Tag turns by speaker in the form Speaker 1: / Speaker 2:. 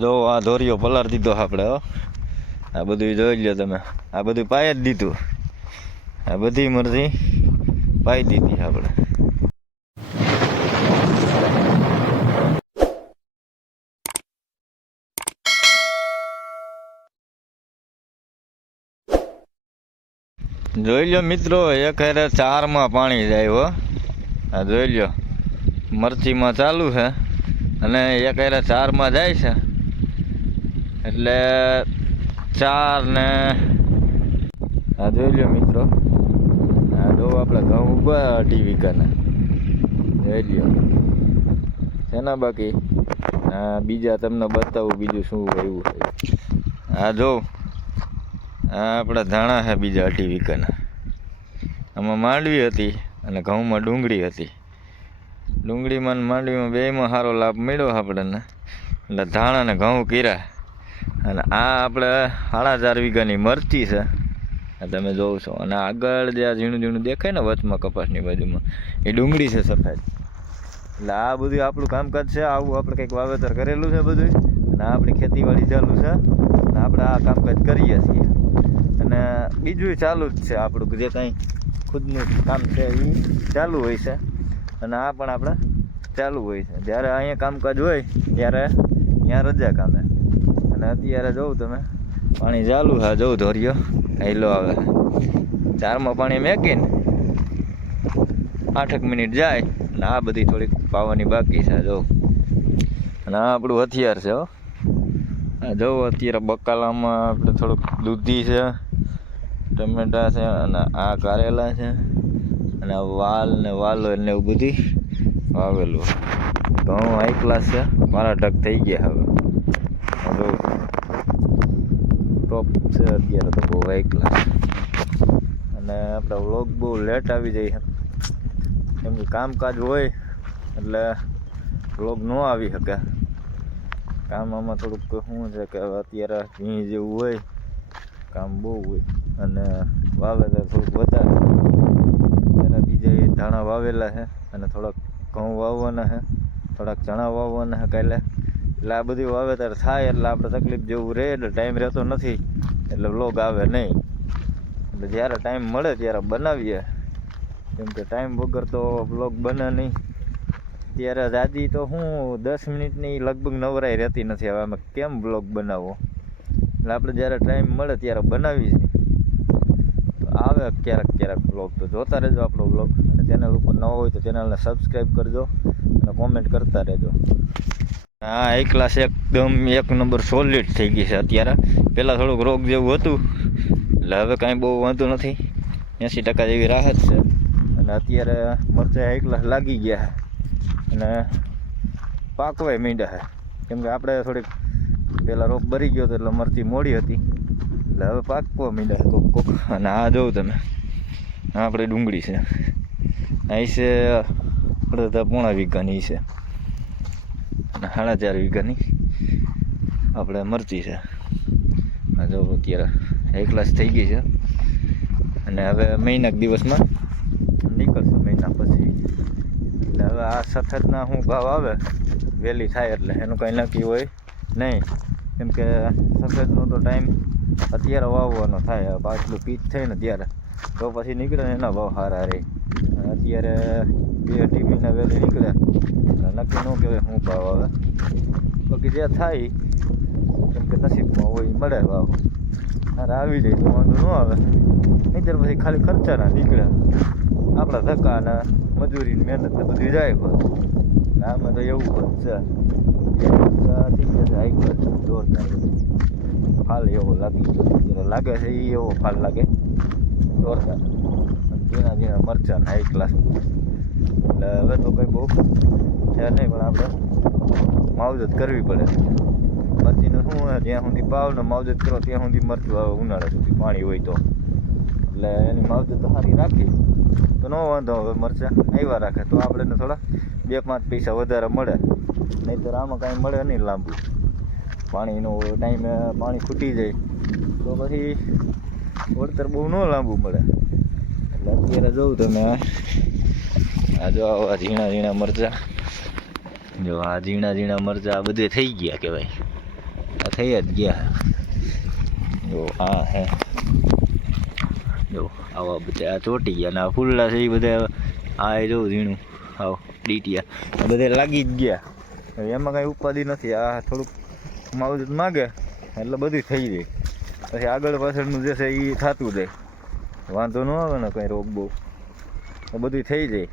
Speaker 1: જો આ ધોરીઓ પલાર દીધો આપણે આ બધું જોઈ લ્યો તમે. આ બધું પાય જ દીધું. આ બધી મરજી પાઈ દીધી આપણે. જોઈ લ્યો મિત્રો, એક હારે ચારમાં પાણી જાય, હો. આ જોઈ લ્યો. મરચીમાં ચાલુ છે અને એક હારે ચારમાં જાય છે. એટલે ચાર ને આ જોઈ લો મિત્રો. આ ડો આપણે ઘઉં ઊભા અઢી વીઘાના. જોઈ લ્યો. શેના બાકી? આ બીજા તમને બતાવું બીજું શું એવું આ જો, આ આપણા ધાણા છે બીજા અઢી વીઘાના. આમાં માંડવી હતી અને ઘઉંમાં ડુંગળી હતી. ડુંગળીમાં માંડવીમાં બેયમાં સારો લાભ મળ્યો આપણને. એટલે ધાણા ને ઘઉં કર્યા. અને આ આપણે સાડા ચાર વીઘાની મરચી છે. આ તમે જોવો છો. અને આગળ જે આ ઝીણું ઝીણું દેખાય ને વચમાં કપાસની બાજુમાં, એ ડુંગળી છે સફેદ એટલે આ બધું આપણું કામકાજ છે. આવું આપણે કંઈક વાવેતર કરેલું છે બધું. અને આપણી ખેતીવાડી ચાલુ છે. અને આપણે આ કામકાજ કરીએ છીએ. અને બીજું ચાલુ જ છે આપણું જે કાંઈ ખુદનું કામ છે એ ચાલુ હોય છે. અને આ પણ આપણે ચાલુ હોય છે. જ્યારે અહીંયા કામકાજ હોય, ત્યારે ત્યાં રજા કામે. અને અત્યારે જોઉં તમે. પાણી ચાલુ હા જોઉં ધોર્યો. હેલો આવે. ચારમાં પાણી મેકીને આઠક મિનિટ જાય. અને આ બધી થોડીક પાવાની બાકી છે, જોઉં. અને આ આપણું હથિયાર છે, હો. આ જોઉં, અત્યારે બકાલામાં આપણે થોડુંક દૂધી છે, ટમેટા છે, અને આ કારેલા છે, અને વાલ ને વાલો ને એવું બધી વાવેલું. ઘઉં હાઈ ક્લાસ છે, મારા ટક થઈ ગયા હવે. જો ટોપ છે અત્યારે તો બહુ હાઈ ક્લાસ અને આપણા વ્લોગ બહુ લેટ આવી જાય કેમ કે કામકાજ હોય એટલે વ્લોગ ન આવી શકે. કામ આમાં થોડુંક શું છે કે અત્યારે ભીં જેવું હોય, કામ બહુ હોય. અને વાવેતર થોડુંક વધારે. અત્યારે બીજા ધાણા વાવેલા છે અને થોડાક ઘઉં વાવવાના છે. થોડાક ચણા વાવવાના છે કાલે. એટલે આ બધું વાવેતર થાય એટલે આપણે તકલીફ જેવું રહે એટલે ટાઈમ રહેતો નથી. એટલે વ્લોગ આવે નહીં. એટલે જ્યારે ટાઈમ મળે ત્યારે બનાવીએ. કેમ કે ટાઈમ વગર તો વ્લોગ બને નહીં. ત્યારે દાદી તો હું દસ મિનિટની લગભગ નવરાઈ રહેતી નથી. હવે અમે કેમ બ્લોગ બનાવવો એટલે આપણે જ્યારે ટાઈમ મળે ત્યારે બનાવી છીએ આવે ક્યારેક ક્યારેક બ્લોગ તો જોતા રહેજો આપણો બ્લોગ અને ચેનલ ઉપર ન હોય તો ચેનલને સબસ્ક્રાઈબ કરજો અને કોમેન્ટ કરતા રહેજો. હા એ ક્લાસ એકદમ એક નંબર સોલિડ થઈ ગઈ છે અત્યારે. પહેલાં થોડુંક રોગ જેવું હતું, એટલે હવે કાંઈ બહુ વાંધો નથી. એંસી ટકા જેવી રાહત છે. અને અત્યારે મરચાં એક ક્લાસ લાગી ગયા અને પાકવાય મીંડા છે. કેમ કે આપણે થોડીક પહેલાં રોગ ભરી ગયો હતો, એટલે મરચી મોડી હતી. એટલે હવે પાકવા મીંડા કોક કોક. અને આ જોઉં તમે. આપણે ડુંગળી છે. અહીં છે અડધા પોણા વીઘાની છે. અને સાડા ચાર વીઘાની આપણે મરચી છે. જો અત્યારે એક ક્લાસ થઈ ગઈ છે. અને હવે મહિનાક દિવસમાં નીકળશે. મહિના પછી. એટલે હવે આ સફેદના શું ભાવ આવે? વહેલી થાય એટલે. એનું કંઈ નક્કી હોય નહીં. કેમ કે સફેદનો તો ટાઈમ અત્યારે વાવવાનો થાય. પાછલું પીચ થાય ને ત્યારે. તો પછી નીકળે ને એના ભાવ સારા રહે. અત્યારે બે અઢી મહિના વહેલી નીકળે. એટલે નક્કી ન કહેવાય શું ભાવ આવે. બાકી જે થાય, કેમ કે નસીબમાં હોય મળે ભાવ. તારે આવી જાય તો વાંધો ન આવે. નહીંતર પછી ખાલી ખર્ચાના નીકળે. આપણા ધક્કા ને મજૂરી મહેનત ને બધું જાય પણ. આમાં તો એવું પણ છે. જોરદાર ફાલ એવો લાગી જેને લાગે છે એ એવો ફાલ લાગે. જોરદાર. ઝીણા ઝીણા મરચાં હાઈ ક્લાસ એટલે હવે તો કંઈ બહુ છે નહીં, પણ આપણે માવજત કરવી પડે. મરચીનું શું જ્યાં સુધી પાવ ને માવજત કરો, ત્યાં સુધી મરચું આવે ઉનાળા સુધી, પાણી હોય તો. એટલે એની માવજત સારી રાખી. તો ન વાંધો હવે મરચાં આવ્યા રાખે, તો આપણે થોડા બે પાંચ પૈસા વધારે મળે. નહીંતર આમાં કાંઈ મળે નહીં લાંબુ. પાણીનો ટાઈમે પાણી ખૂટી જાય. તો પછી વળતર બહુ ન લાંબુ મળે. એટલે અત્યારે જોઉં તમે આ જો આવા ઝીણા ઝીણા મરચાં. જો આ ઝીણા ઝીણા મરચાં આ બધે થઈ ગયા કહેવાય. આ થઈ જ ગયા. જો આ હે. જો આવા બધા આ ચોટી ગયા ને આ ફૂલડા છે એ બધા આ એ જોઉં ઝીણું. આવ, ડીટિયા. બધે લાગી જ ગયા. એમાં કાંઈ ઉપાધિ નથી. આ થોડુંક માવજત માગે, એટલે બધું થઈ જાય. પછી આગળ પાછળનું જે છે એ થતું જાય. વાંધો ન આવે ને કંઈ રોગ બહુ બધું થઈ જાય.